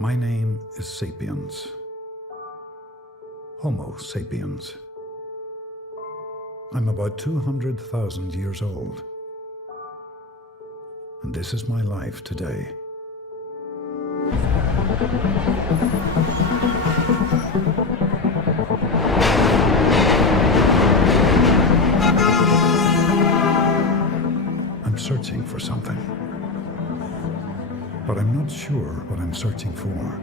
My name is Sapiens. Homo sapiens. I'm about 200,000 years old. And this is my life today. I'm searching for something. But I'm not sure what I'm searching for.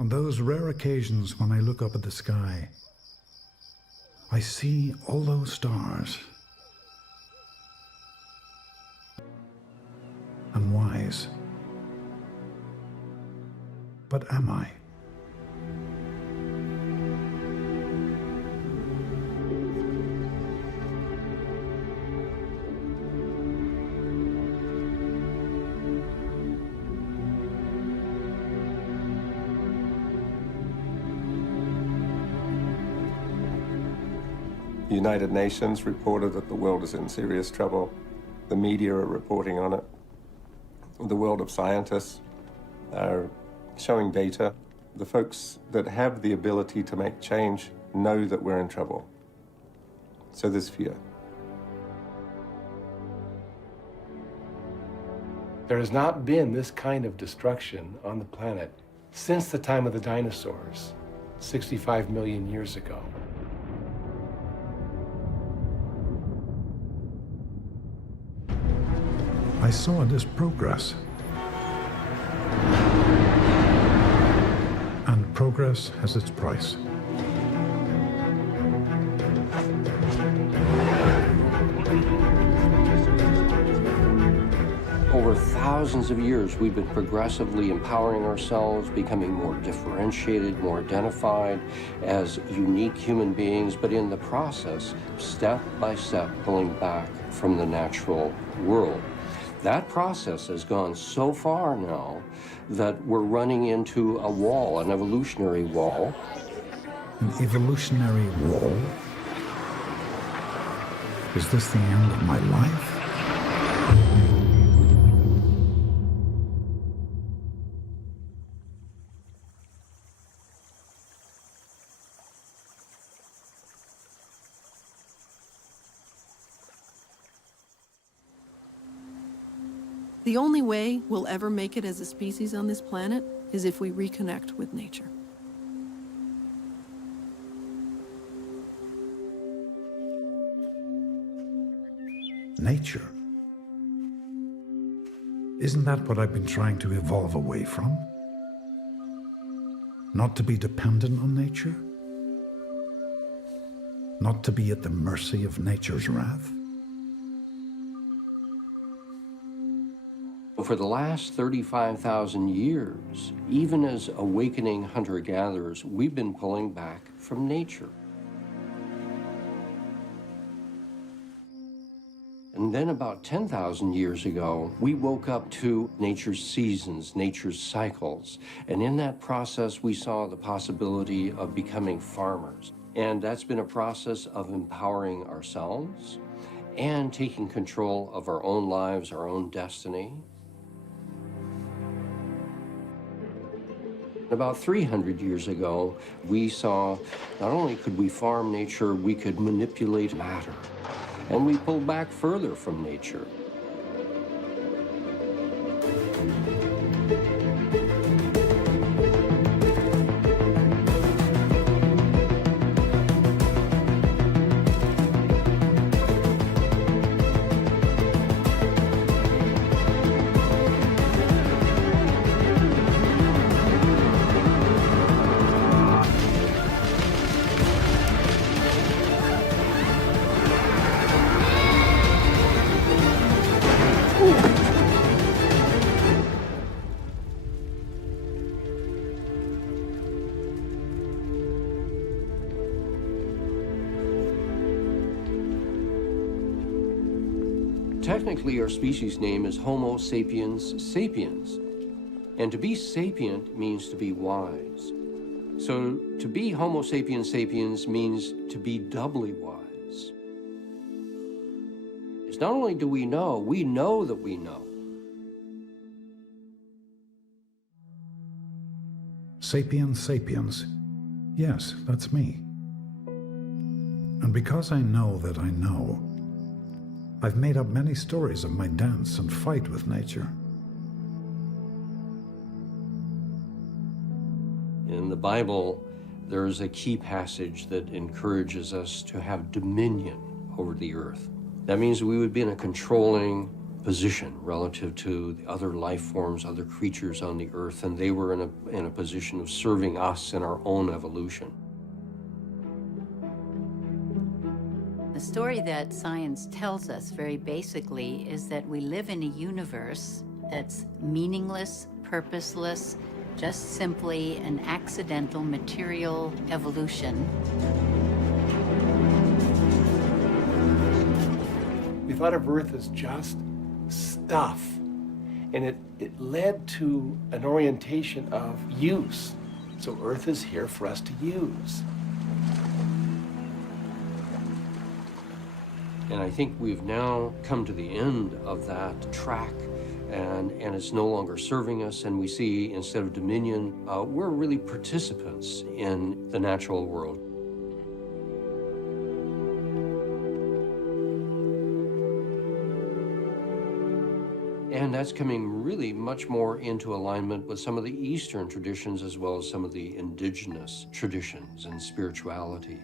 On those rare occasions when I look up at the sky, I see all those stars. And wise. But am I? The United Nations reported that the world is in serious trouble. The media are reporting on it. The world of scientists are showing data. The folks that have the ability to make change know that we're in trouble. So there's fear. There has not been this kind of destruction on the planet since the time of the dinosaurs, 65 million years ago. I saw this progress. And progress has its price. Over thousands of years, we've been progressively empowering ourselves, becoming more differentiated, more identified as unique human beings, but in the process, step by step, pulling back from the natural world. That process has gone so far now that we're running into a wall, an evolutionary wall. An evolutionary wall? Is this the end of my life? The only way we'll ever make it as a species on this planet is if we reconnect with nature. Nature? Isn't that what I've been trying to evolve away from? Not to be dependent on nature? not to be at the mercy of nature's wrath? For the last 35,000 years, even as awakening hunter-gatherers, we've been pulling back from nature. And then about 10,000 years ago, we woke up to nature's seasons, nature's cycles. And in that process, we saw the possibility of becoming farmers. And that's been a process of empowering ourselves and taking control of our own lives, our own destiny. About 300 years ago, we saw not only could we farm nature, we could manipulate matter. And we pulled back further from nature. Technically, our species name is Homo sapiens sapiens. And to be sapient means to be wise. So to be Homo sapiens sapiens means to be doubly wise. It's not only do we know that we know. Sapiens sapiens. Yes, that's me. And because I know that I know, I've made up many stories of my dance and fight with nature. In the Bible, there is a key passage that encourages us to have dominion over the earth. That means we would be in a controlling position relative to the other life forms, other creatures on the earth, and they were in a position of serving us in our own evolution. The story that science tells us very basically is that we live in a universe that's meaningless, purposeless, just simply an accidental material evolution. We thought of Earth as just stuff, and it led to an orientation of use. So Earth is here for us to use. And I think we've now come to the end of that track, and it's no longer serving us, and we see, instead of dominion, we're really participants in the natural world. And that's coming really much more into alignment with some of the Eastern traditions as well as some of the indigenous traditions and spirituality.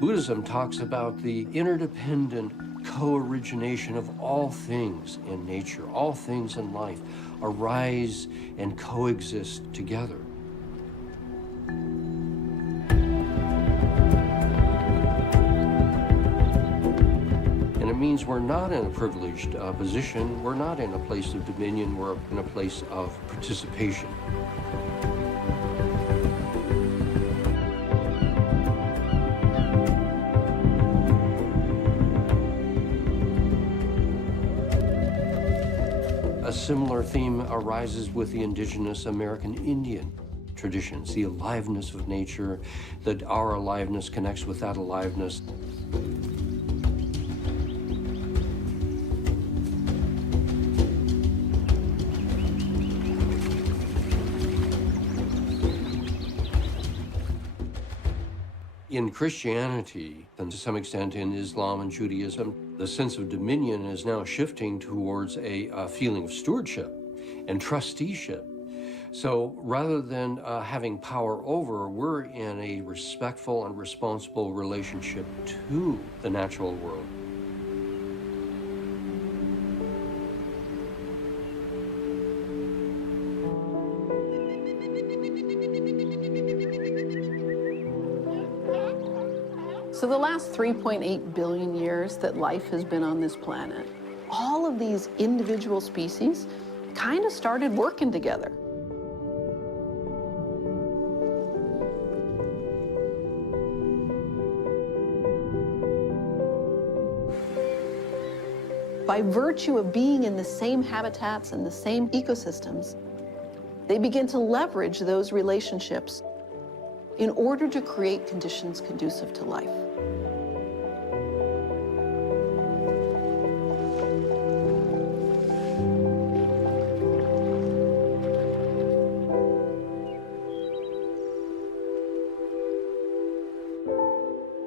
Buddhism talks about the interdependent co-origination of all things in nature, all things in life arise and coexist together. And it means we're not in a privileged position, we're not in a place of dominion, we're in a place of participation. A similar theme arises with the indigenous American Indian traditions, the aliveness of nature, that our aliveness connects with that aliveness. In Christianity, and to some extent in Islam and Judaism, the sense of dominion is now shifting towards a feeling of stewardship and trusteeship. So rather than having power over, we're in a respectful and responsible relationship to the natural world. So the last 3.8 billion years that life has been on this planet, all of these individual species kind of started working together. By virtue of being in the same habitats and the same ecosystems, they begin to leverage those relationships in order to create conditions conducive to life.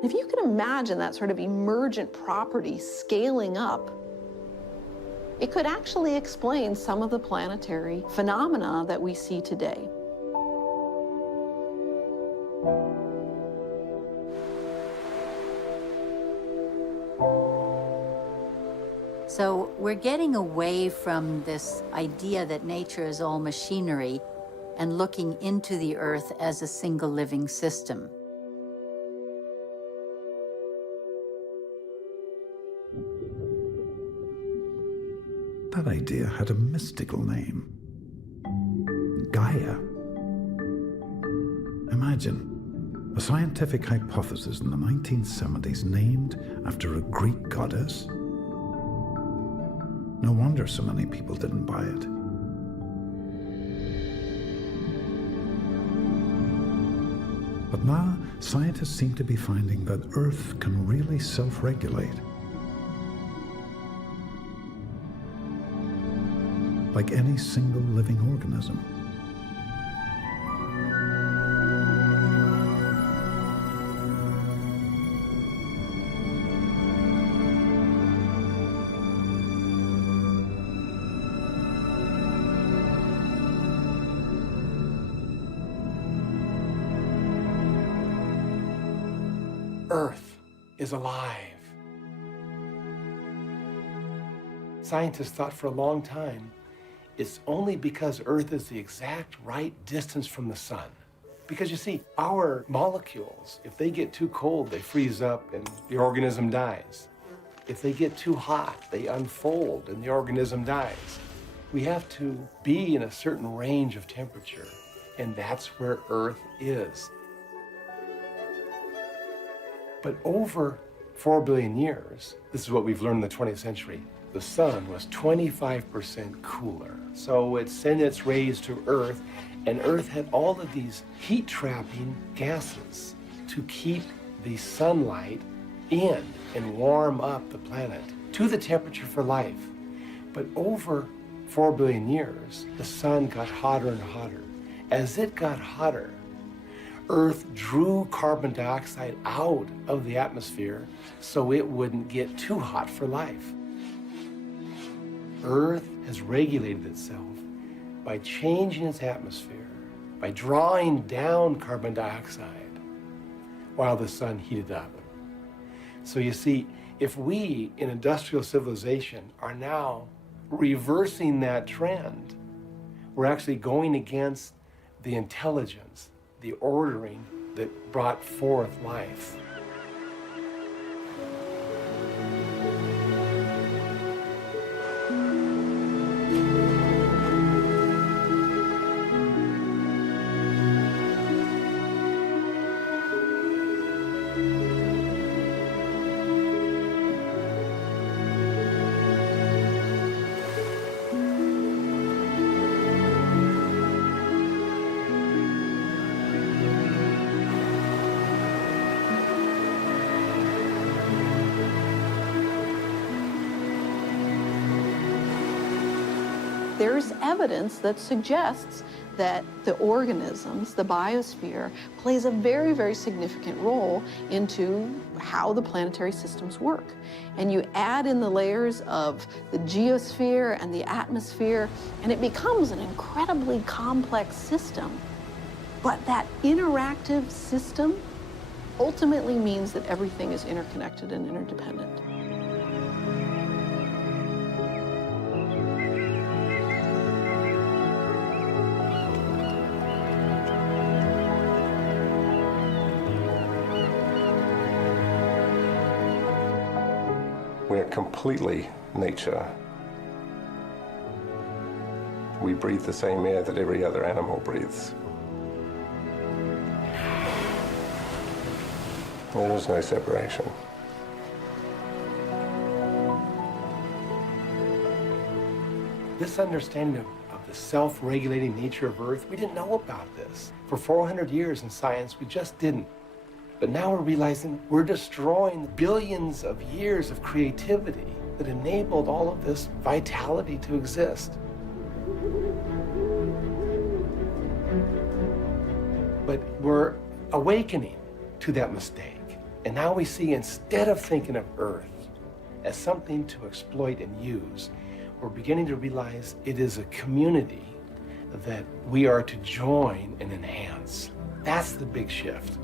If you can imagine that sort of emergent property scaling up, it could actually explain some of the planetary phenomena that we see today. So we're getting away from this idea that nature is all machinery and looking into the Earth as a single living system. That idea had a mystical name. Gaia. Imagine, a scientific hypothesis in the 1970s named after a Greek goddess. No wonder so many people didn't buy it. But now, scientists seem to be finding that Earth can really self-regulate. Like any single living organism. Earth is alive. Scientists thought for a long time it's only because Earth is the exact right distance from the sun. Because you see, our molecules, if they get too cold, they freeze up and the organism dies. If they get too hot, they unfold and the organism dies. We have to be in a certain range of temperature, and that's where Earth is. But over 4 billion years, this is what we've learned in the 20th century, the sun was 25% cooler. So it sent its rays to Earth, and Earth had all of these heat-trapping gases to keep the sunlight in and warm up the planet to the temperature for life. But over 4 billion years, the sun got hotter and hotter. As it got hotter, Earth drew carbon dioxide out of the atmosphere so it wouldn't get too hot for life. Earth has regulated itself by changing its atmosphere, by drawing down carbon dioxide while the sun heated up. So you see, if we in industrial civilization are now reversing that trend, we're actually going against the intelligence, the ordering that brought forth life. There's evidence that suggests that the organisms, the biosphere, plays a very, very significant role into how the planetary systems work. And you add in the layers of the geosphere and the atmosphere, and it becomes an incredibly complex system. But that interactive system ultimately means that everything is interconnected and interdependent. We're completely nature. We breathe the same air that every other animal breathes. There is no separation. This understanding of the self-regulating nature of Earth, we didn't know about this. For 400 years in science, we just didn't. But now we're realizing we're destroying billions of years of creativity that enabled all of this vitality to exist. But we're awakening to that mistake. And now we see, instead of thinking of Earth as something to exploit and use, we're beginning to realize it is a community that we are to join and enhance. That's the big shift.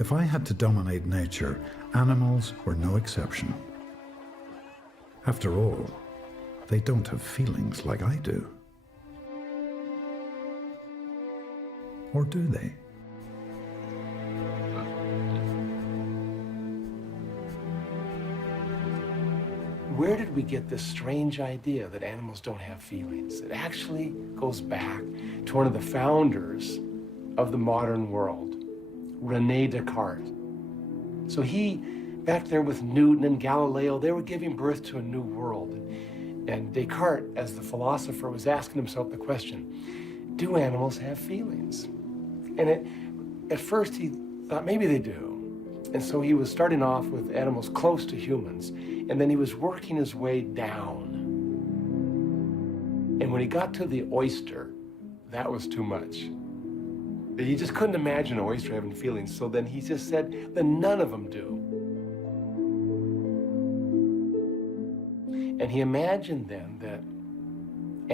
If I had to dominate nature, animals were no exception. After all, they don't have feelings like I do. Or do they? Where did we get this strange idea that animals don't have feelings? It actually goes back to one of the founders of the modern world, Rene Descartes. So he, back there with Newton and Galileo, they were giving birth to a new world. And Descartes, as the philosopher, was asking himself the question, do animals have feelings? And at first he thought maybe they do. And so he was starting off with animals close to humans, and then he was working his way down. And when he got to the oyster, that was too much. He just couldn't imagine an oyster having feelings, so then he just said, then none of them do. And he imagined then that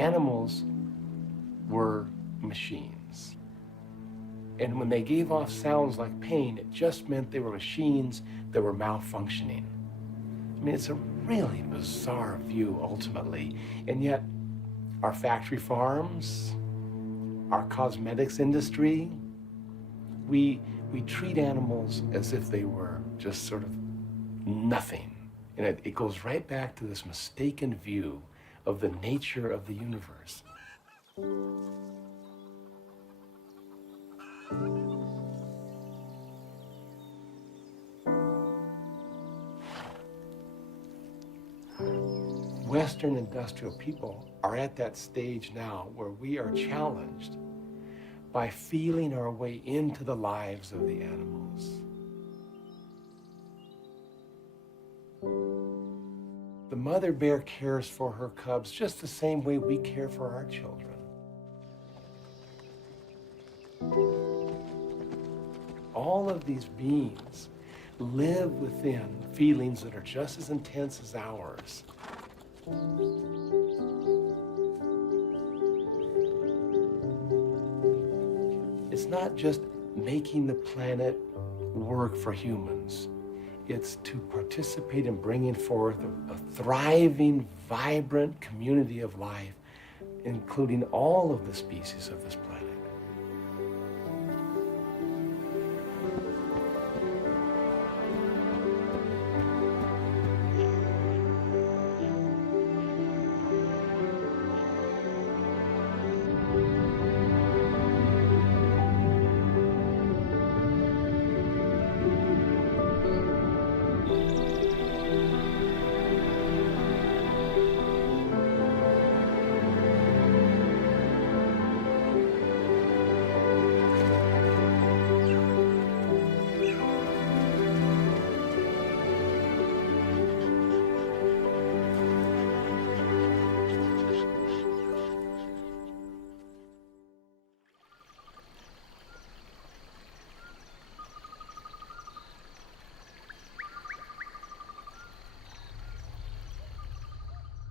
animals were machines. And when they gave off sounds like pain, it just meant they were machines that were malfunctioning. I mean, it's a really bizarre view ultimately, and yet our factory farms, our cosmetics industry, we treat animals as if they were just sort of nothing. And it goes right back to this mistaken view of the nature of the universe. Western industrial people are at that stage now where we are challenged by feeling our way into the lives of the animals. The mother bear cares for her cubs just the same way we care for our children. All of these beings live within feelings that are just as intense as ours. It's not just making the planet work for humans. It's to participate in bringing forth a thriving, vibrant community of life, including all of the species of this planet.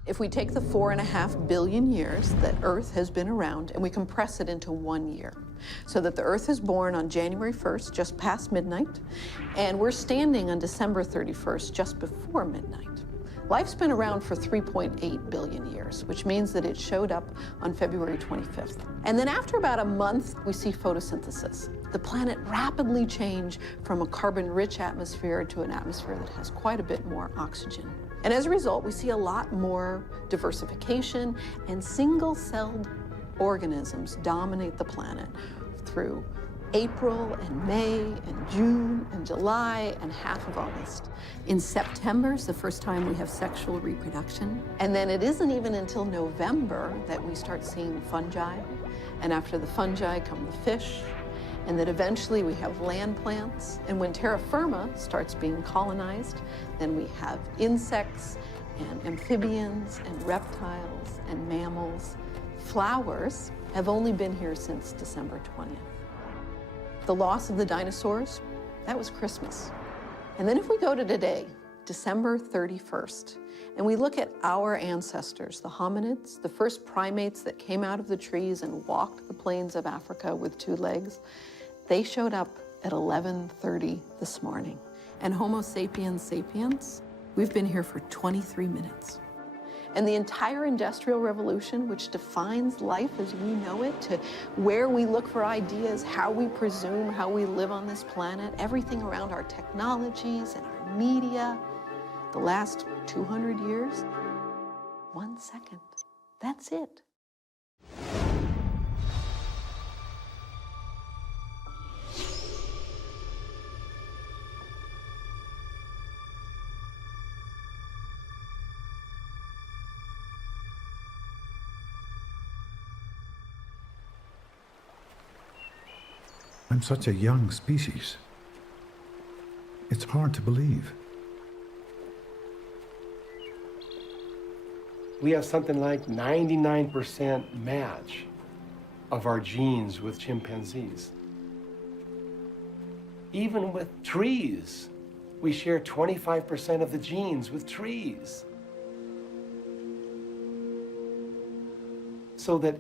If we take the 4.5 billion years that Earth has been around and we compress it into 1 year, so that the Earth is born on January 1st, just past midnight, and we're standing on December 31st, just before midnight. Life's been around for 3.8 billion years, which means that it showed up on February 25th. And then after about a month, we see photosynthesis. The planet rapidly changed from a carbon-rich atmosphere to an atmosphere that has quite a bit more oxygen. And as a result, we see a lot more diversification, and single-celled organisms dominate the planet through April and May and June and July and half of August. In September is the first time we have sexual reproduction. And then it isn't even until November that we start seeing fungi. And after the fungi come the fish. And then eventually we have land plants. And when terra firma starts being colonized, then we have insects and amphibians and reptiles and mammals. Flowers have only been here since December 20th. The loss of the dinosaurs, that was Christmas. And then if we go to today, December 31st, and we look at our ancestors, the hominids, the first primates that came out of the trees and walked the plains of Africa with 2 legs, they showed up at 11:30 this morning. And Homo sapiens sapiens, we've been here for 23 minutes. And the entire Industrial Revolution, which defines life as we know it, to where we look for ideas, how we presume, how we live on this planet, everything around our technologies and our media, the last 200 years, 1 second. That's it. I'm such a young species. It's hard to believe. We have something like 99% match of our genes with chimpanzees. Even with trees, we share 25% of the genes with trees. So that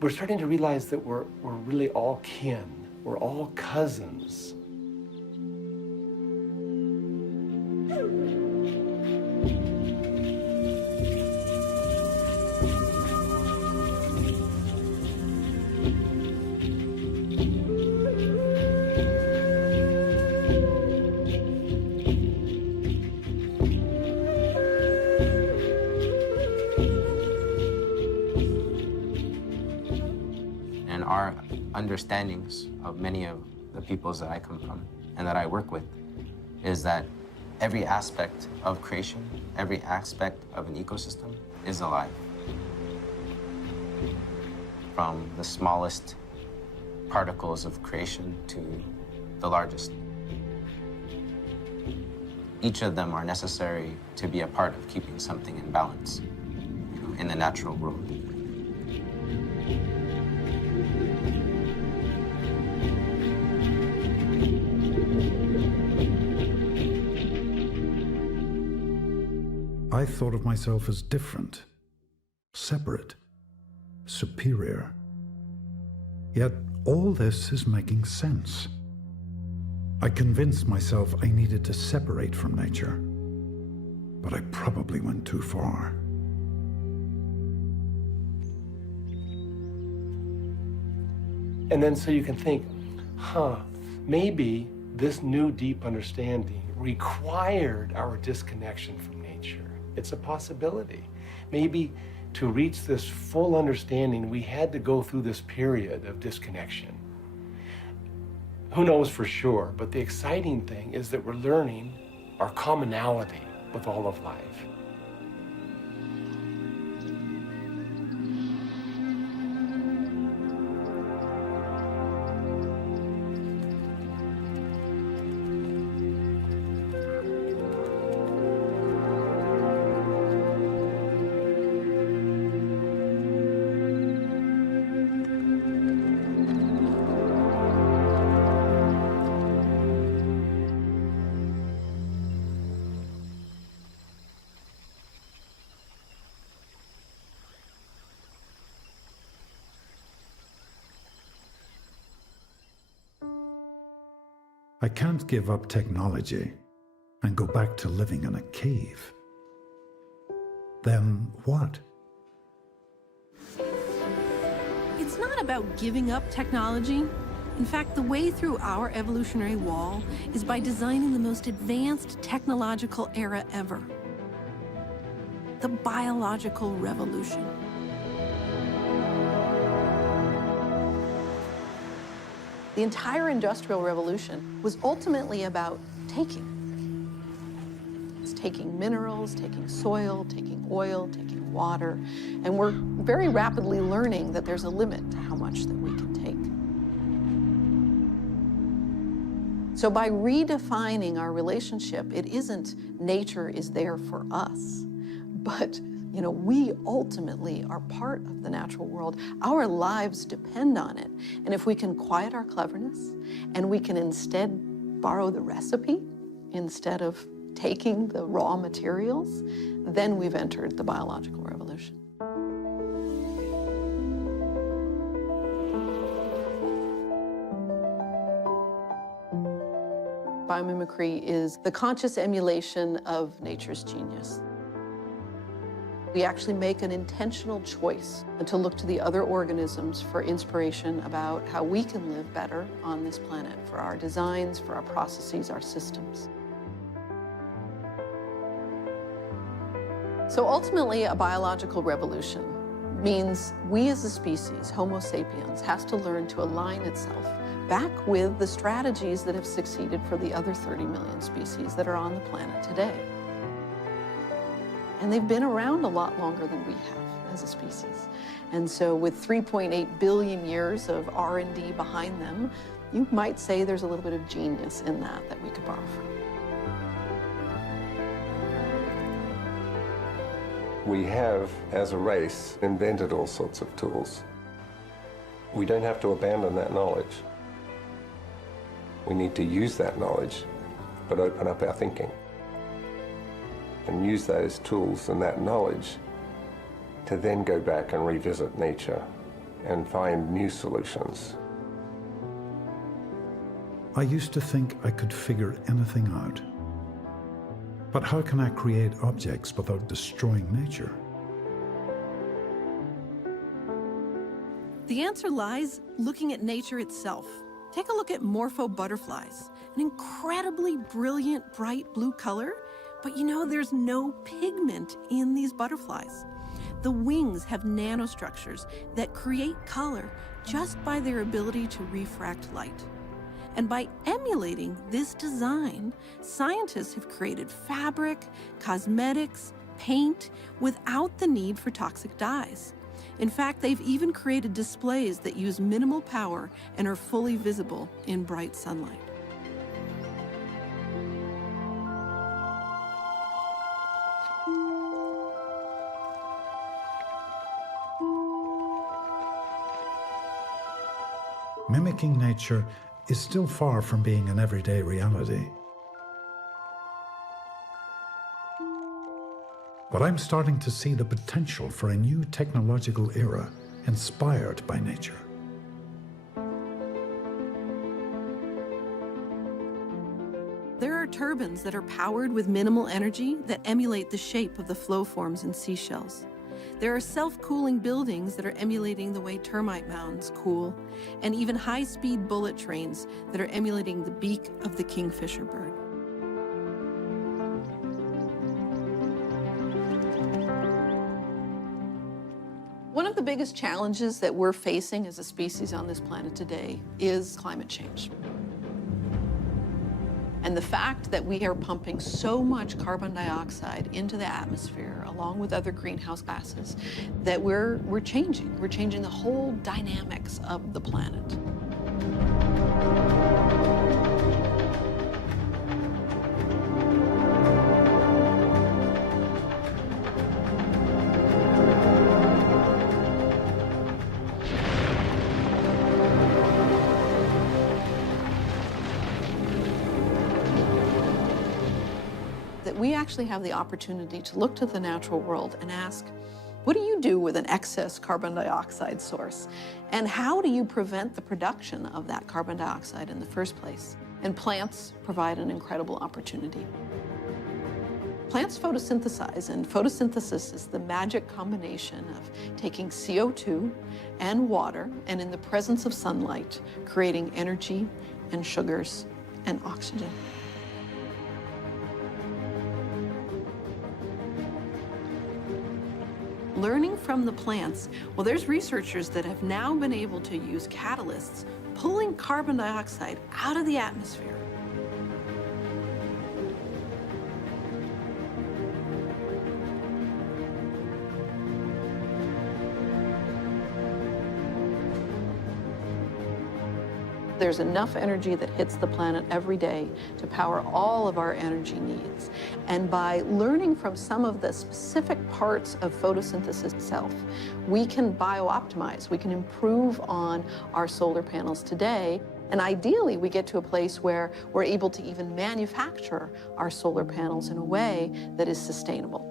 we're starting to realize that we're really all kin. We're all cousins. And our understandings of many of the peoples that I come from and that I work with is that every aspect of creation, every aspect of an ecosystem is alive. From the smallest particles of creation to the largest. Each of them are necessary to be a part of keeping something in balance, in the natural world. I thought of myself as different, separate, superior. Yet all this is making sense. I convinced myself I needed to separate from nature, but I probably went too far. And then so you can think, maybe this new deep understanding required our disconnection from nature. It's a possibility. Maybe to reach this full understanding, we had to go through this period of disconnection. Who knows for sure, but the exciting thing is that we're learning our commonality with all of life. I can't give up technology and go back to living in a cave. Then what? It's not about giving up technology. In fact, the way through our evolutionary wall is by designing the most advanced technological era ever. The biological revolution. The entire Industrial Revolution was ultimately about taking. It's taking minerals, taking soil, taking oil, taking water, and we're very rapidly learning that there's a limit to how much that we can take. So by redefining our relationship, it isn't nature is there for us, but we ultimately are part of the natural world. Our lives depend on it. And if we can quiet our cleverness and we can instead borrow the recipe instead of taking the raw materials, then we've entered the biological revolution. Biomimicry is the conscious emulation of nature's genius. We actually make an intentional choice to look to the other organisms for inspiration about how we can live better on this planet, for our designs, for our processes, our systems. So ultimately, a biological revolution means we as a species, Homo sapiens, has to learn to align itself back with the strategies that have succeeded for the other 30 million species that are on the planet today. And they've been around a lot longer than we have as a species. And so with 3.8 billion years of R&D behind them, you might say there's a little bit of genius in that we could borrow from. We have, as a race, invented all sorts of tools. We don't have to abandon that knowledge. We need to use that knowledge, but open up our thinking. And use those tools and that knowledge to then go back and revisit nature and find new solutions. I used to think I could figure anything out. But how can I create objects without destroying nature? The answer lies looking at nature itself. Take a look at morpho butterflies, an incredibly brilliant, bright blue color. But there's no pigment in these butterflies. The wings have nanostructures that create color just by their ability to refract light. And by emulating this design, scientists have created fabric, cosmetics, paint without the need for toxic dyes. In fact, they've even created displays that use minimal power and are fully visible in bright sunlight. Mimicking nature is still far from being an everyday reality. But I'm starting to see the potential for a new technological era inspired by nature. There are turbines that are powered with minimal energy that emulate the shape of the flow forms in seashells. There are self-cooling buildings that are emulating the way termite mounds cool, and even high-speed bullet trains that are emulating the beak of the kingfisher bird. One of the biggest challenges that we're facing as a species on this planet today is climate change. And the fact that we are pumping so much carbon dioxide into the atmosphere, along with other greenhouse gases, that we're changing. We're changing the whole dynamics of the planet. That we actually have the opportunity to look to the natural world and ask, what do you do with an excess carbon dioxide source? And how do you prevent the production of that carbon dioxide in the first place? And plants provide an incredible opportunity. Plants photosynthesize, and photosynthesis is the magic combination of taking CO2 and water, and in the presence of sunlight, creating energy and sugars and oxygen. Learning from the plants, well, there's researchers that have now been able to use catalysts pulling carbon dioxide out of the atmosphere. There's enough energy that hits the planet every day to power all of our energy needs. And by learning from some of the specific parts of photosynthesis itself, we can bio-optimize, we can improve on our solar panels today. And ideally, we get to a place where we're able to even manufacture our solar panels in a way that is sustainable.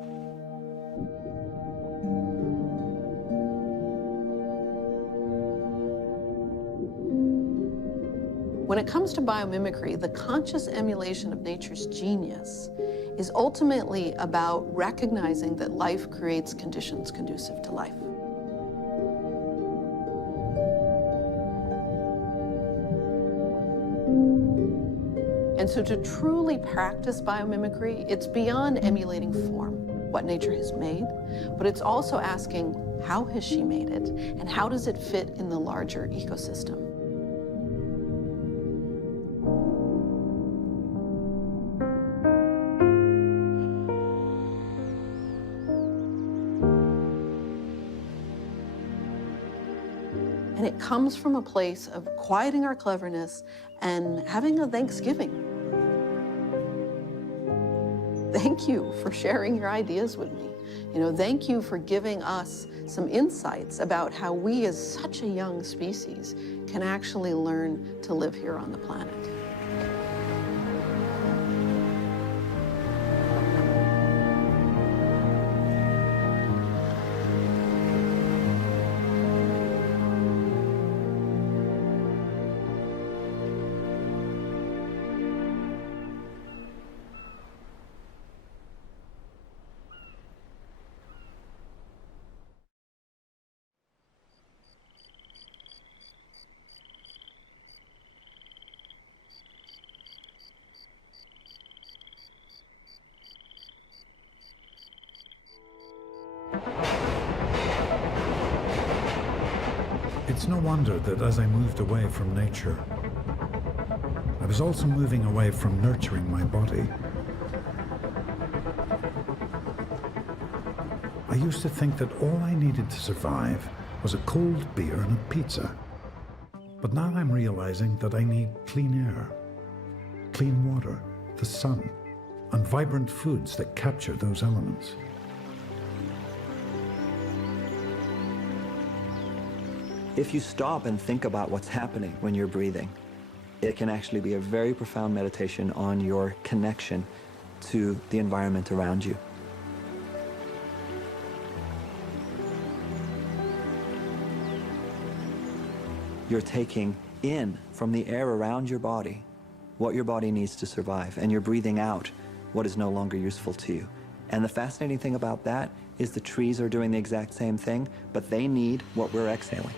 When it comes to biomimicry, the conscious emulation of nature's genius is ultimately about recognizing that life creates conditions conducive to life. And so to truly practice biomimicry, it's beyond emulating form, what nature has made, but it's also asking, how has she made it, and how does it fit in the larger ecosystem? And it comes from a place of quieting our cleverness and having a Thanksgiving. Thank you for sharing your ideas with me. Thank you for giving us some insights about how we as such a young species can actually learn to live here on the planet. It's no wonder that as I moved away from nature, I was also moving away from nurturing my body. I used to think that all I needed to survive was a cold beer and a pizza. But now I'm realizing that I need clean air, clean water, the sun, and vibrant foods that capture those elements. If you stop and think about what's happening when you're breathing, it can actually be a very profound meditation on your connection to the environment around you. You're taking in from the air around your body what your body needs to survive, and you're breathing out what is no longer useful to you. And the fascinating thing about that is the trees are doing the exact same thing, but they need what we're exhaling.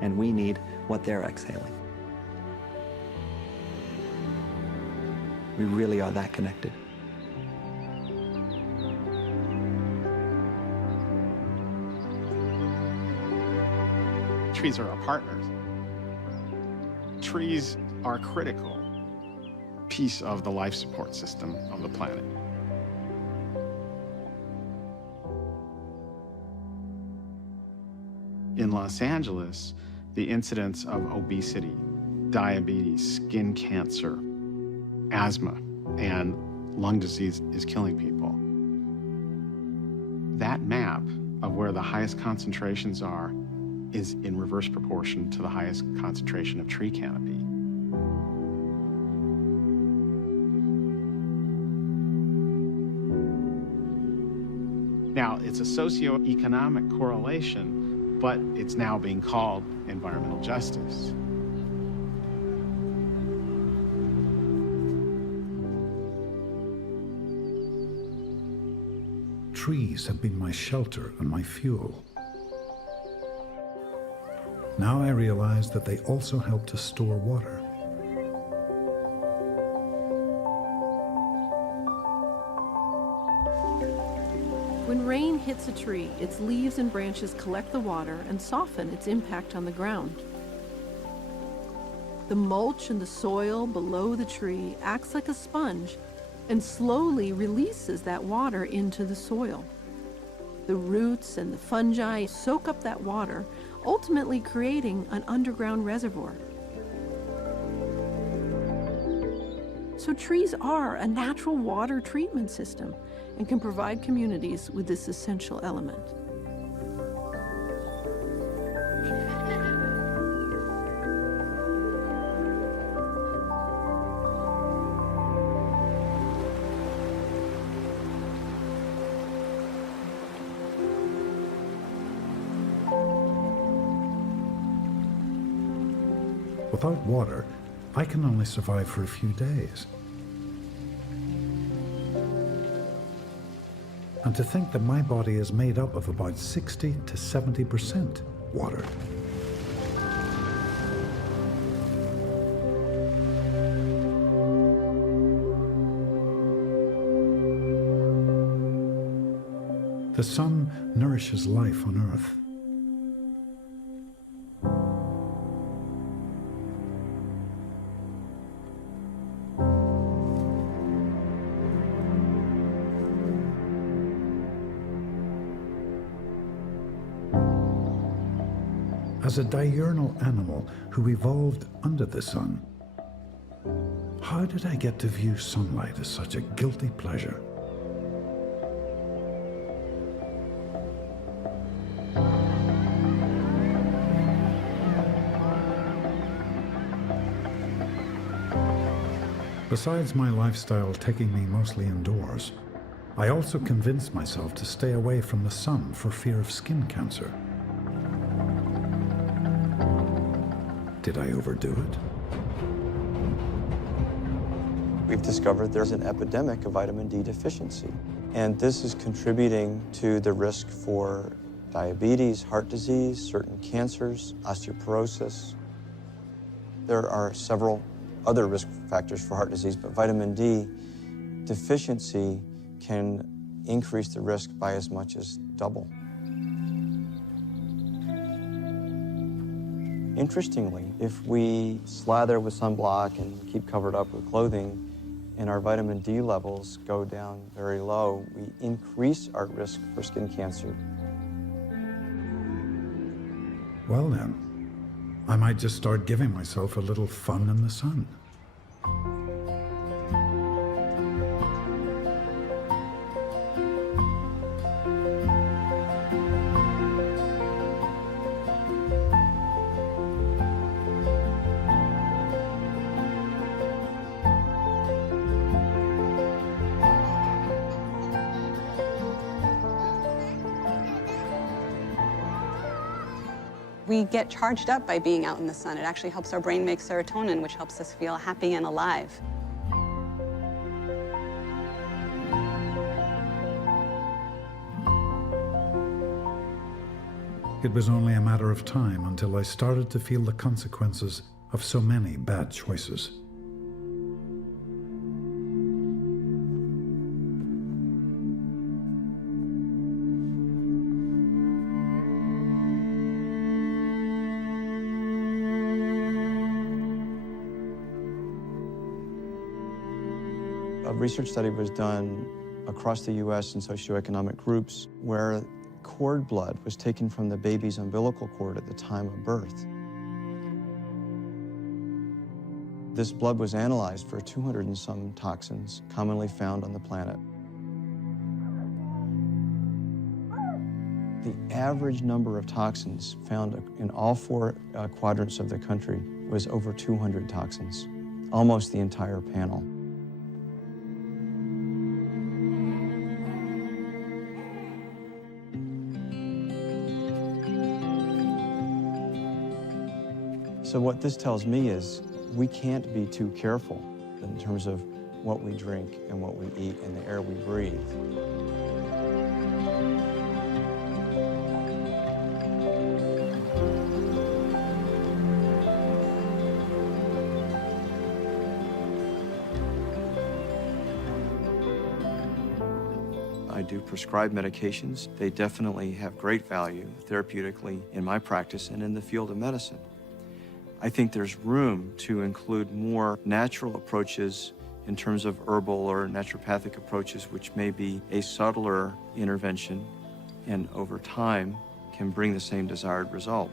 And we need what they're exhaling. We really are that connected. Trees are our partners. Trees are a critical piece of the life support system of the planet. In Los Angeles, the incidence of obesity, diabetes, skin cancer, asthma, and lung disease is killing people. That map of where the highest concentrations are is in reverse proportion to the highest concentration of tree canopy. Now, it's a socioeconomic correlation, but it's now being called environmental justice. Trees have been my shelter and my fuel. Now I realize that they also help to store water. When rain hits a tree, its leaves and branches collect the water and soften its impact on the ground. The mulch in the soil below the tree acts like a sponge and slowly releases that water into the soil. The roots and the fungi soak up that water, ultimately creating an underground reservoir. So trees are a natural water treatment system and can provide communities with this essential element. Without water, I can only survive for a few days. And to think that my body is made up of about 60 to 70% water. The sun nourishes life on Earth. As a diurnal animal who evolved under the sun, how did I get to view sunlight as such a guilty pleasure? Besides my lifestyle taking me mostly indoors, I also convinced myself to stay away from the sun for fear of skin cancer. Did I overdo it? We've discovered there's an epidemic of vitamin D deficiency, and this is contributing to the risk for diabetes, heart disease, certain cancers, osteoporosis. There are several other risk factors for heart disease, but vitamin D deficiency can increase the risk by as much as double. Interestingly, if we slather with sunblock and keep covered up with clothing, and our vitamin D levels go down very low, we increase our risk for skin cancer. Well then, I might just start giving myself a little fun in the sun. We get charged up by being out in the sun. It actually helps our brain make serotonin, which helps us feel happy and alive. It was only a matter of time until I started to feel the consequences of so many bad choices. A research study was done across the U.S. in socioeconomic groups where cord blood was taken from the baby's umbilical cord at the time of birth. This blood was analyzed for 200 and some toxins commonly found on the planet. The average number of toxins found in all four quadrants of the country was over 200 toxins, almost the entire panel. So what this tells me is we can't be too careful in terms of what we drink and what we eat and the air we breathe. I do prescribe medications. They definitely have great value therapeutically in my practice and in the field of medicine. I think there's room to include more natural approaches in terms of herbal or naturopathic approaches, which may be a subtler intervention and over time can bring the same desired result.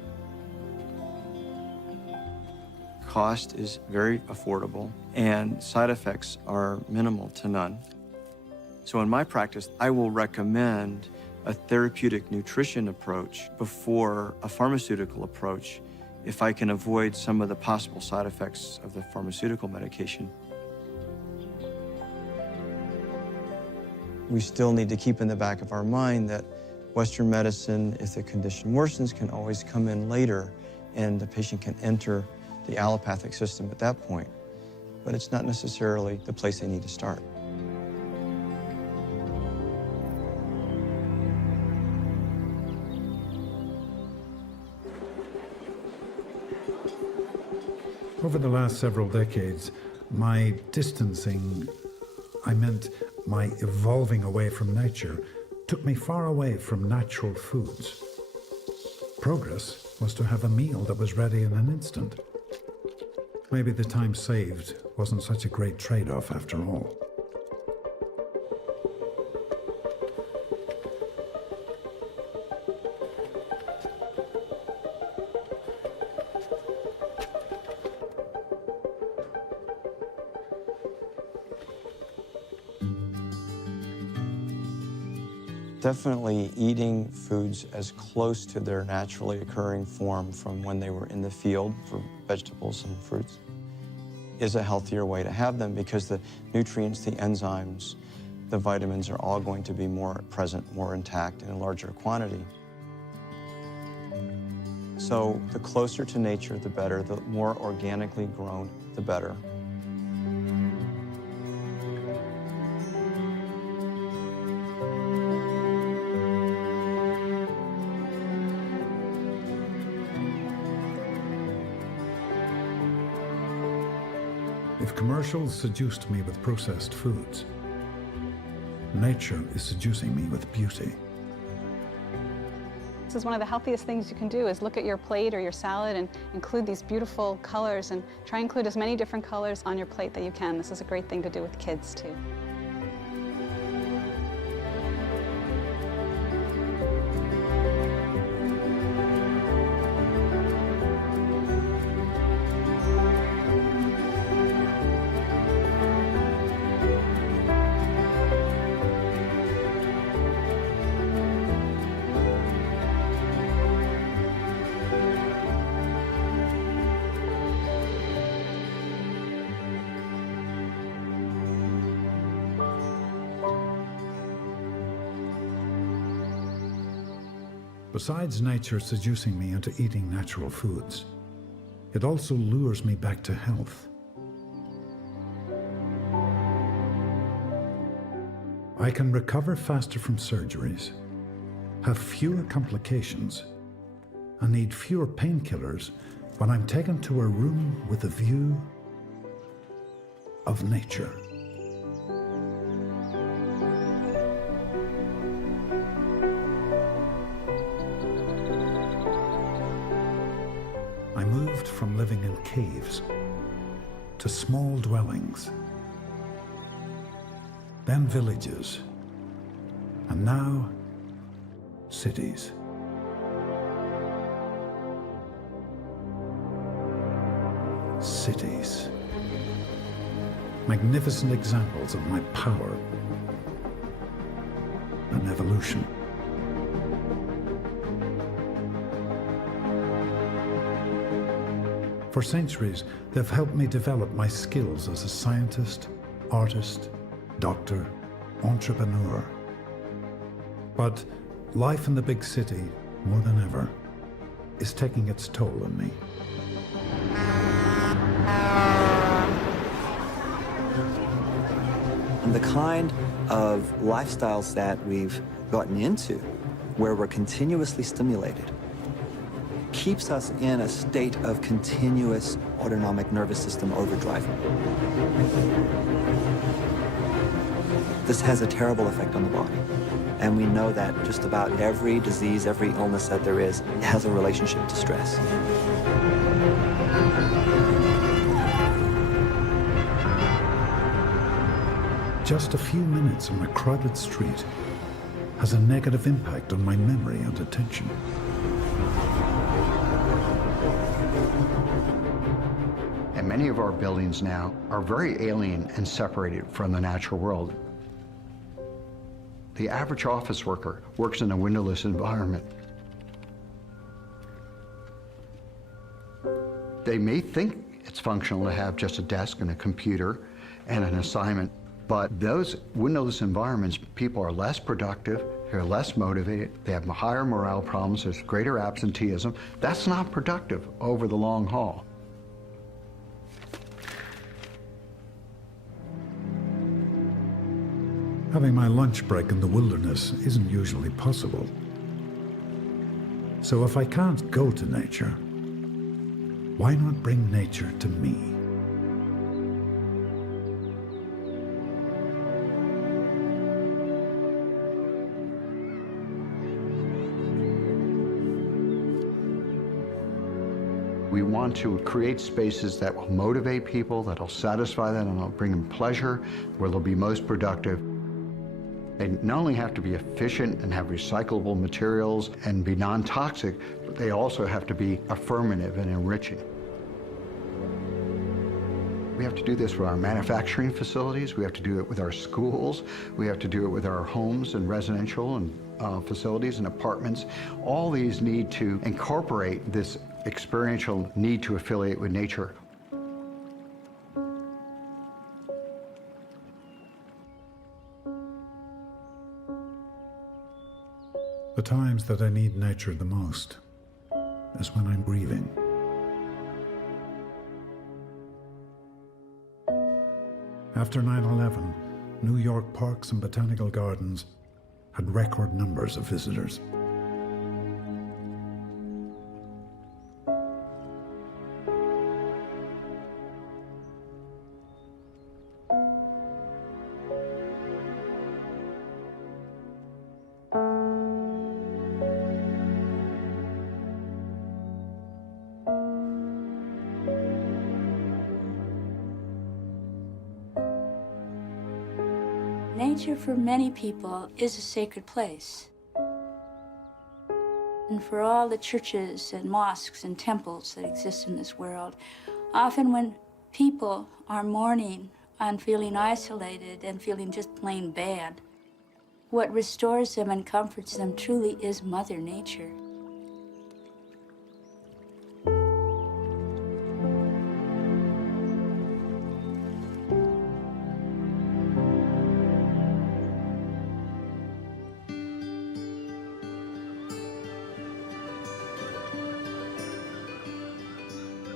Cost is very affordable and side effects are minimal to none. So in my practice, I will recommend a therapeutic nutrition approach before a pharmaceutical approach if I can avoid some of the possible side effects of the pharmaceutical medication. We still need to keep in the back of our mind that Western medicine, if the condition worsens, can always come in later and the patient can enter the allopathic system at that point. But it's not necessarily the place they need to start. Over the last several decades, my distancing, I meant my evolving away from nature, took me far away from natural foods. Progress was to have a meal that was ready in an instant. Maybe the time saved wasn't such a great trade-off after all. Definitely eating foods as close to their naturally occurring form from when they were in the field for vegetables and fruits is a healthier way to have them because the nutrients, the enzymes, the vitamins are all going to be more present, more intact in a larger quantity. So the closer to nature, the better. The more organically grown, the better. If commercials seduced me with processed foods, nature is seducing me with beauty. This is one of the healthiest things you can do is look at your plate or your salad and include these beautiful colors and try and include as many different colors on your plate that you can. This is a great thing to do with kids too. Besides nature seducing me into eating natural foods, it also lures me back to health. I can recover faster from surgeries, have fewer complications, and need fewer painkillers when I'm taken to a room with a view of nature. I moved from living in caves to small dwellings, then villages, and now cities. Cities. Magnificent examples of my power and evolution. For centuries, they've helped me develop my skills as a scientist, artist, doctor, entrepreneur. But life in the big city, more than ever, is taking its toll on me. The kind of lifestyles that we've gotten into, where we're continuously stimulated, keeps us in a state of continuous autonomic nervous system overdrive. This has a terrible effect on the body. And we know that just about every disease, every illness that there is, has a relationship to stress. Just a few minutes on a crowded street has a negative impact on my memory and attention. And many of our buildings now are very alien and separated from the natural world. The average office worker works in a windowless environment. They may think it's functional to have just a desk and a computer and an assignment, but those windowless environments, people are less productive, they're less motivated, they have higher morale problems, there's greater absenteeism. That's not productive over the long haul. Having my lunch break in the wilderness isn't usually possible. So if I can't go to nature, why not bring nature to me? We want to create spaces that will motivate people, that'll satisfy them, and will bring them pleasure, where they'll be most productive. They not only have to be efficient and have recyclable materials and be non-toxic, but they also have to be affirmative and enriching. We have to do this with our manufacturing facilities, we have to do it with our schools, we have to do it with our homes and residential and facilities and apartments. All these need to incorporate this experiential need to affiliate with nature. The times that I need nature the most is when I'm grieving. After 9/11, New York parks and botanical gardens had record numbers of visitors. Nature for many people is a sacred place. And for all the churches and mosques and temples that exist in this world, often when people are mourning and feeling isolated and feeling just plain bad, what restores them and comforts them truly is Mother Nature.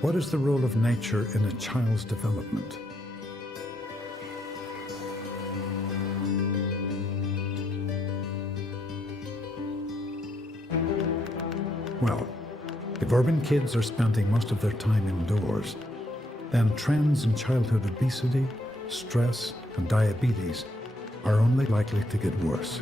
What is the role of nature in a child's development? Well, if urban kids are spending most of their time indoors, then trends in childhood obesity, stress, and diabetes are only likely to get worse.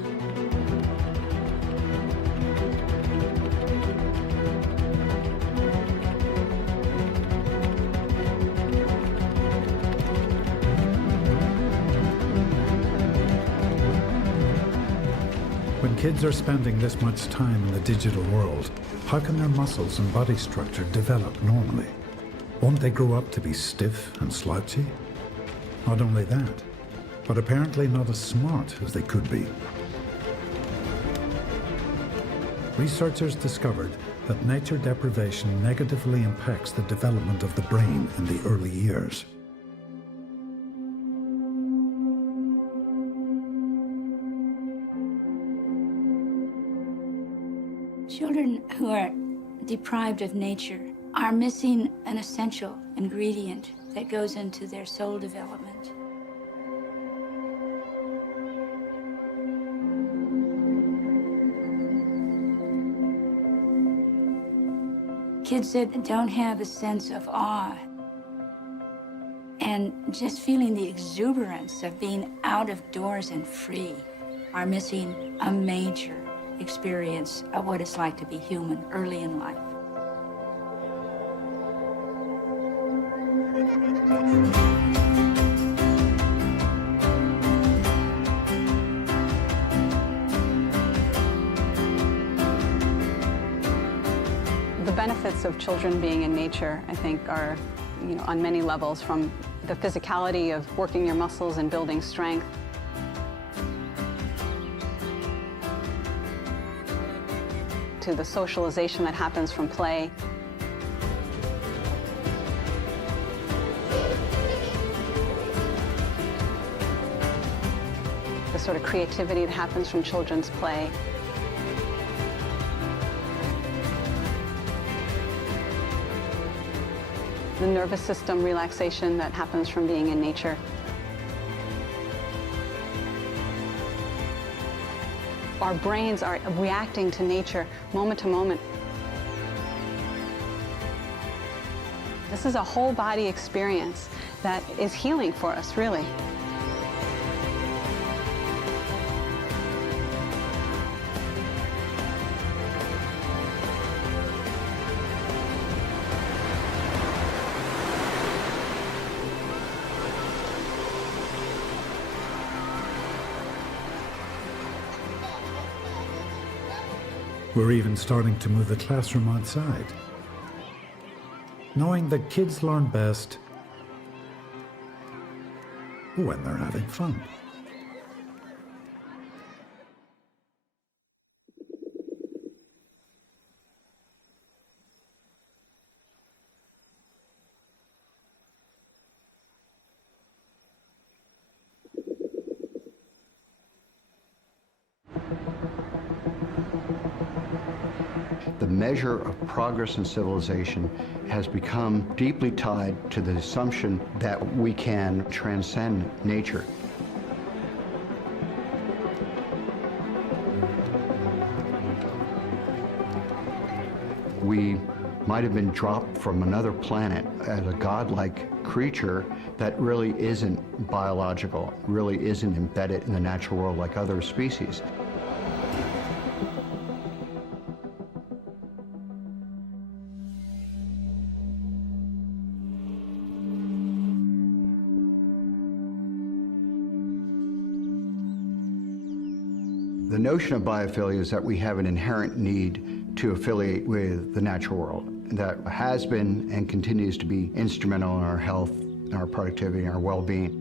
When kids are spending this much time in the digital world, how can their muscles and body structure develop normally? Won't they grow up to be stiff and slouchy? Not only that, but apparently not as smart as they could be. Researchers discovered that nature deprivation negatively impacts the development of the brain in the early years. Children who are deprived of nature are missing an essential ingredient that goes into their soul development. Kids that don't have a sense of awe and just feeling the exuberance of being out of doors and free are missing a major experience of what it's like to be human early in life. The benefits of children being in nature, I think, are, on many levels, from the physicality of working your muscles and building strength, to the socialization that happens from play, the sort of creativity that happens from children's play. The nervous system relaxation that happens from being in nature. Our brains are reacting to nature moment to moment. This is a whole body experience that is healing for us, really. We're even starting to move the classroom outside, knowing that kids learn best when they're having fun. The measure of progress in civilization has become deeply tied to the assumption that we can transcend nature. We might have been dropped from another planet as a godlike creature that really isn't biological, really isn't embedded in the natural world like other species. The notion of biophilia is that we have an inherent need to affiliate with the natural world that has been and continues to be instrumental in our health, in our productivity, and our well-being.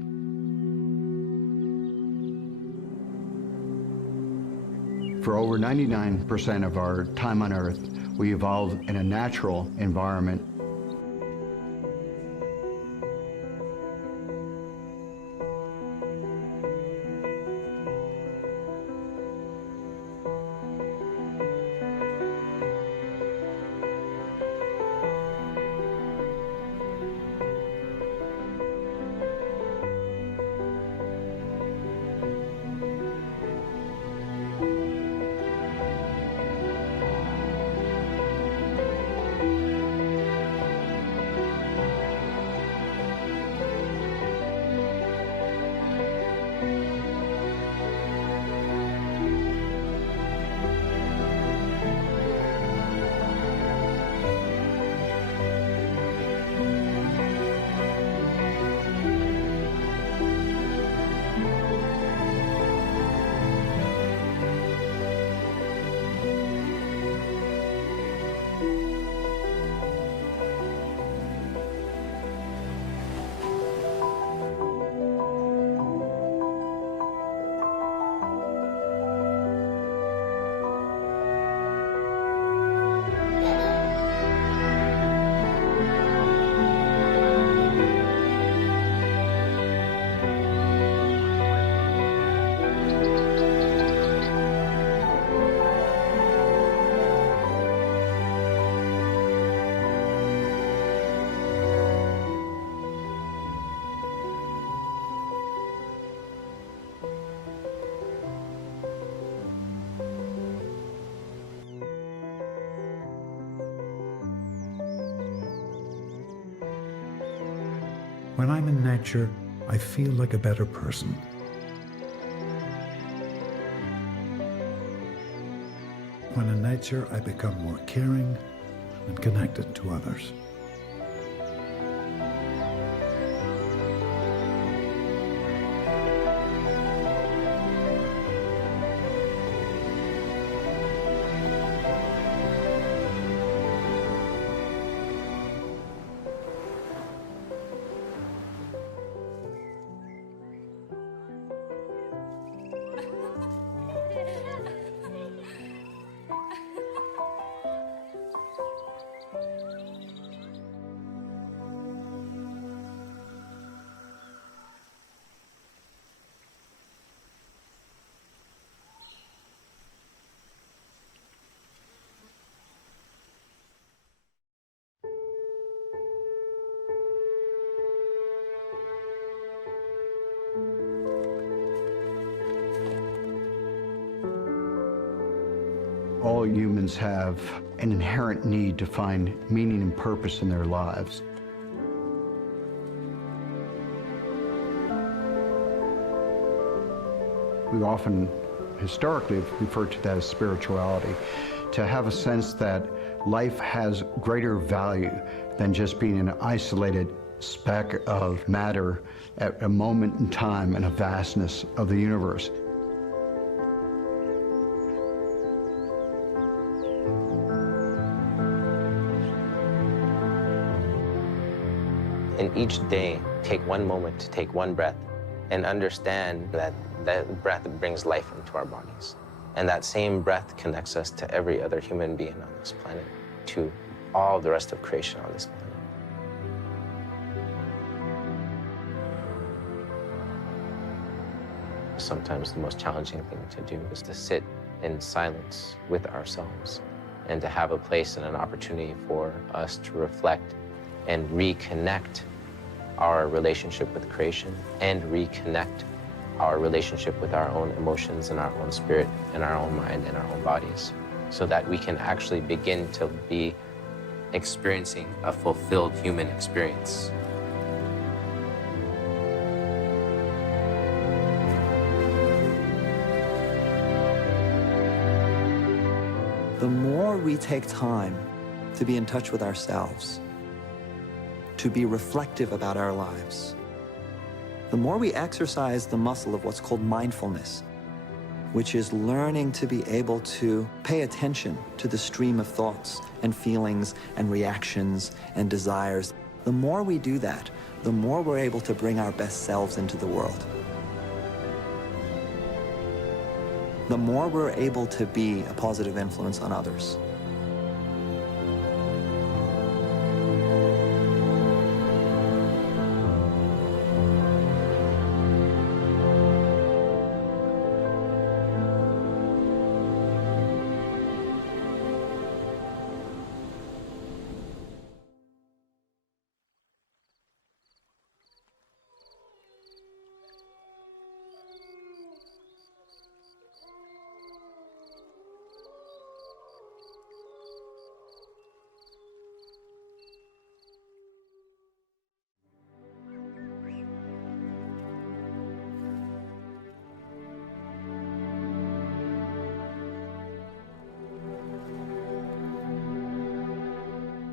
For over 99% of our time on Earth, we evolved in a natural environment. When I'm in nature, I feel like a better person. When in nature, I become more caring and connected to others. All humans have an inherent need to find meaning and purpose in their lives. We often, historically, have referred to that as spirituality, to have a sense that life has greater value than just being an isolated speck of matter at a moment in time in a vastness of the universe. And each day, take one moment to take one breath and understand that that breath brings life into our bodies. And that same breath connects us to every other human being on this planet, to all the rest of creation on this planet. Sometimes the most challenging thing to do is to sit in silence with ourselves and to have a place and an opportunity for us to reflect and reconnect our relationship with creation and reconnect our relationship with our own emotions and our own spirit and our own mind and our own bodies, so that we can actually begin to be experiencing a fulfilled human experience. The more we take time to be in touch with ourselves, to be reflective about our lives, the more we exercise the muscle of what's called mindfulness, which is learning to be able to pay attention to the stream of thoughts and feelings and reactions and desires. The more we do that, the more we're able to bring our best selves into the world. The more we're able to be a positive influence on others.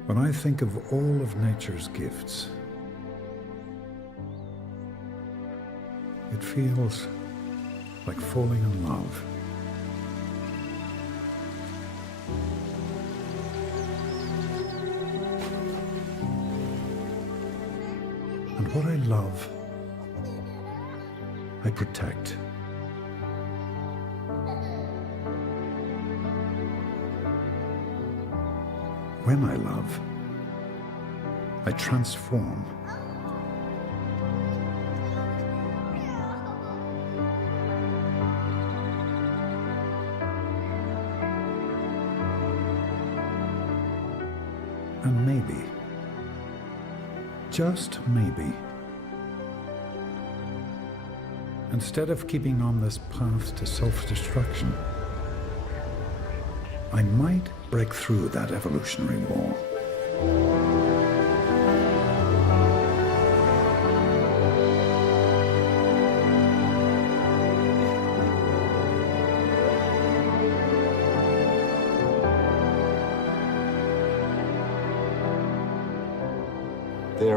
When I think of all of nature's gifts, it feels like falling in love. And what I love, I protect. When I love, I transform. And maybe, just maybe, instead of keeping on this path to self-destruction, I might break through that evolutionary wall.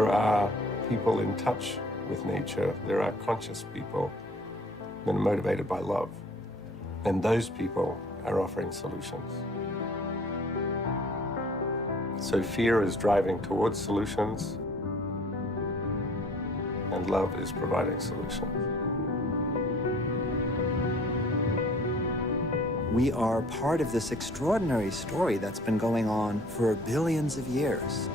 There are people in touch with nature. There are conscious people that are motivated by love. And those people are offering solutions. So fear is driving towards solutions, and love is providing solutions. We are part of this extraordinary story that's been going on for billions of years.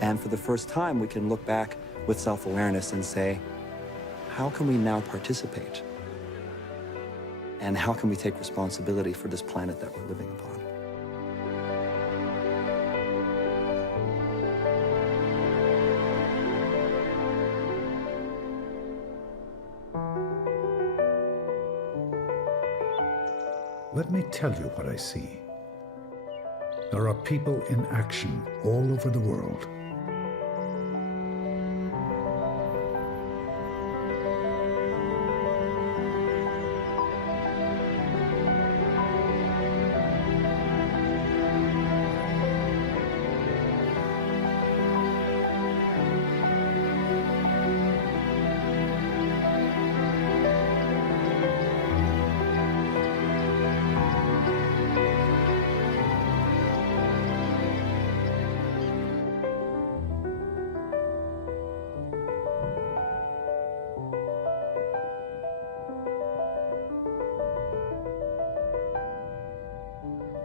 And for the first time, we can look back with self-awareness and say, how can we now participate? And how can we take responsibility for this planet that we're living upon? Let me tell you what I see. There are people in action all over the world.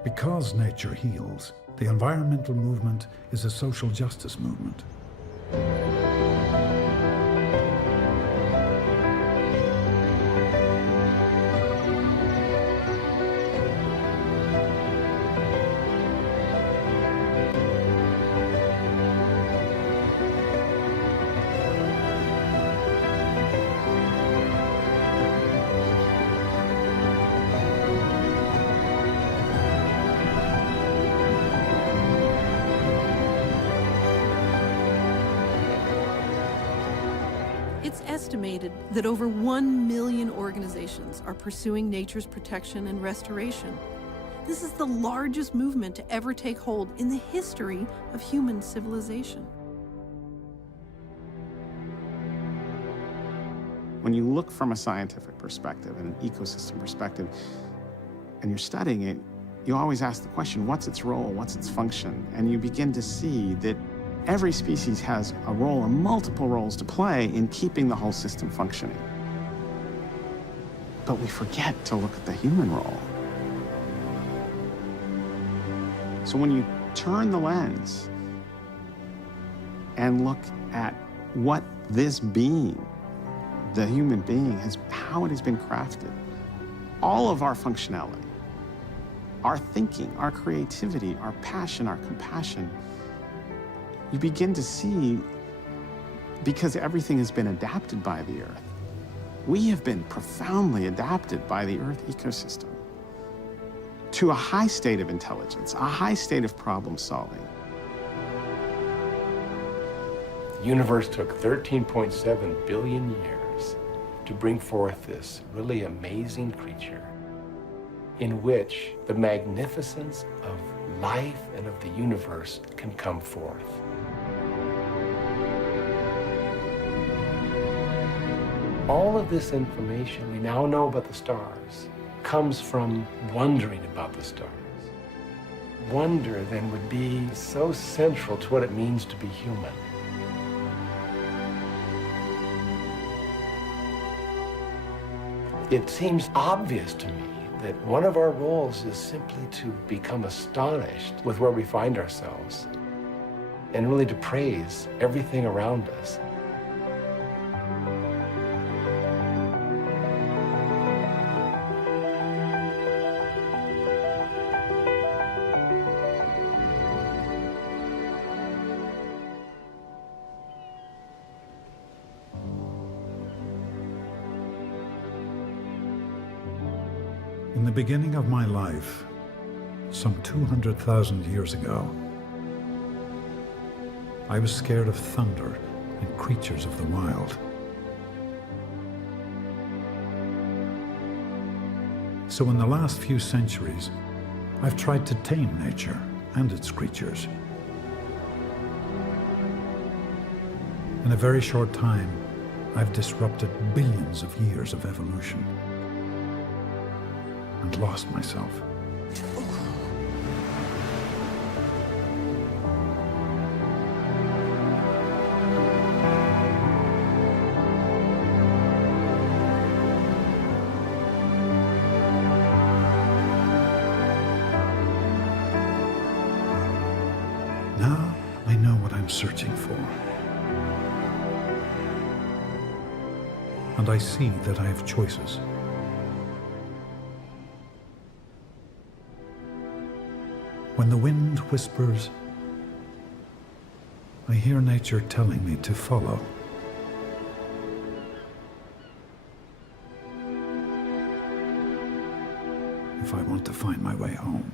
Because nature heals, the environmental movement is a social justice movement. It's estimated that over 1 million organizations are pursuing nature's protection and restoration. This is the largest movement to ever take hold in the history of human civilization. When you look from a scientific perspective and an ecosystem perspective, and you're studying it, you always ask the question, what's its role, what's its function? And you begin to see that every species has a role or multiple roles to play in keeping the whole system functioning. But we forget to look at the human role. So when you turn the lens and look at what this being, the human being, how it has been crafted, all of our functionality, our thinking, our creativity, our passion, our compassion, you begin to see, because everything has been adapted by the Earth, we have been profoundly adapted by the Earth ecosystem to a high state of intelligence, a high state of problem solving. The universe took 13.7 billion years to bring forth this really amazing creature in which the magnificence of life and of the universe can come forth. All of this information we now know about the stars comes from wondering about the stars. Wonder then would be so central to what it means to be human. It seems obvious to me that one of our roles is simply to become astonished with where we find ourselves and really to praise everything around us. In the beginning of my life, some 200,000 years ago, I was scared of thunder and creatures of the wild. So in the last few centuries, I've tried to tame nature and its creatures. In a very short time, I've disrupted billions of years of evolution and lost myself. Now I know what I'm searching for. And I see that I have choices. When the wind whispers, I hear nature telling me to follow. If I want to find my way home.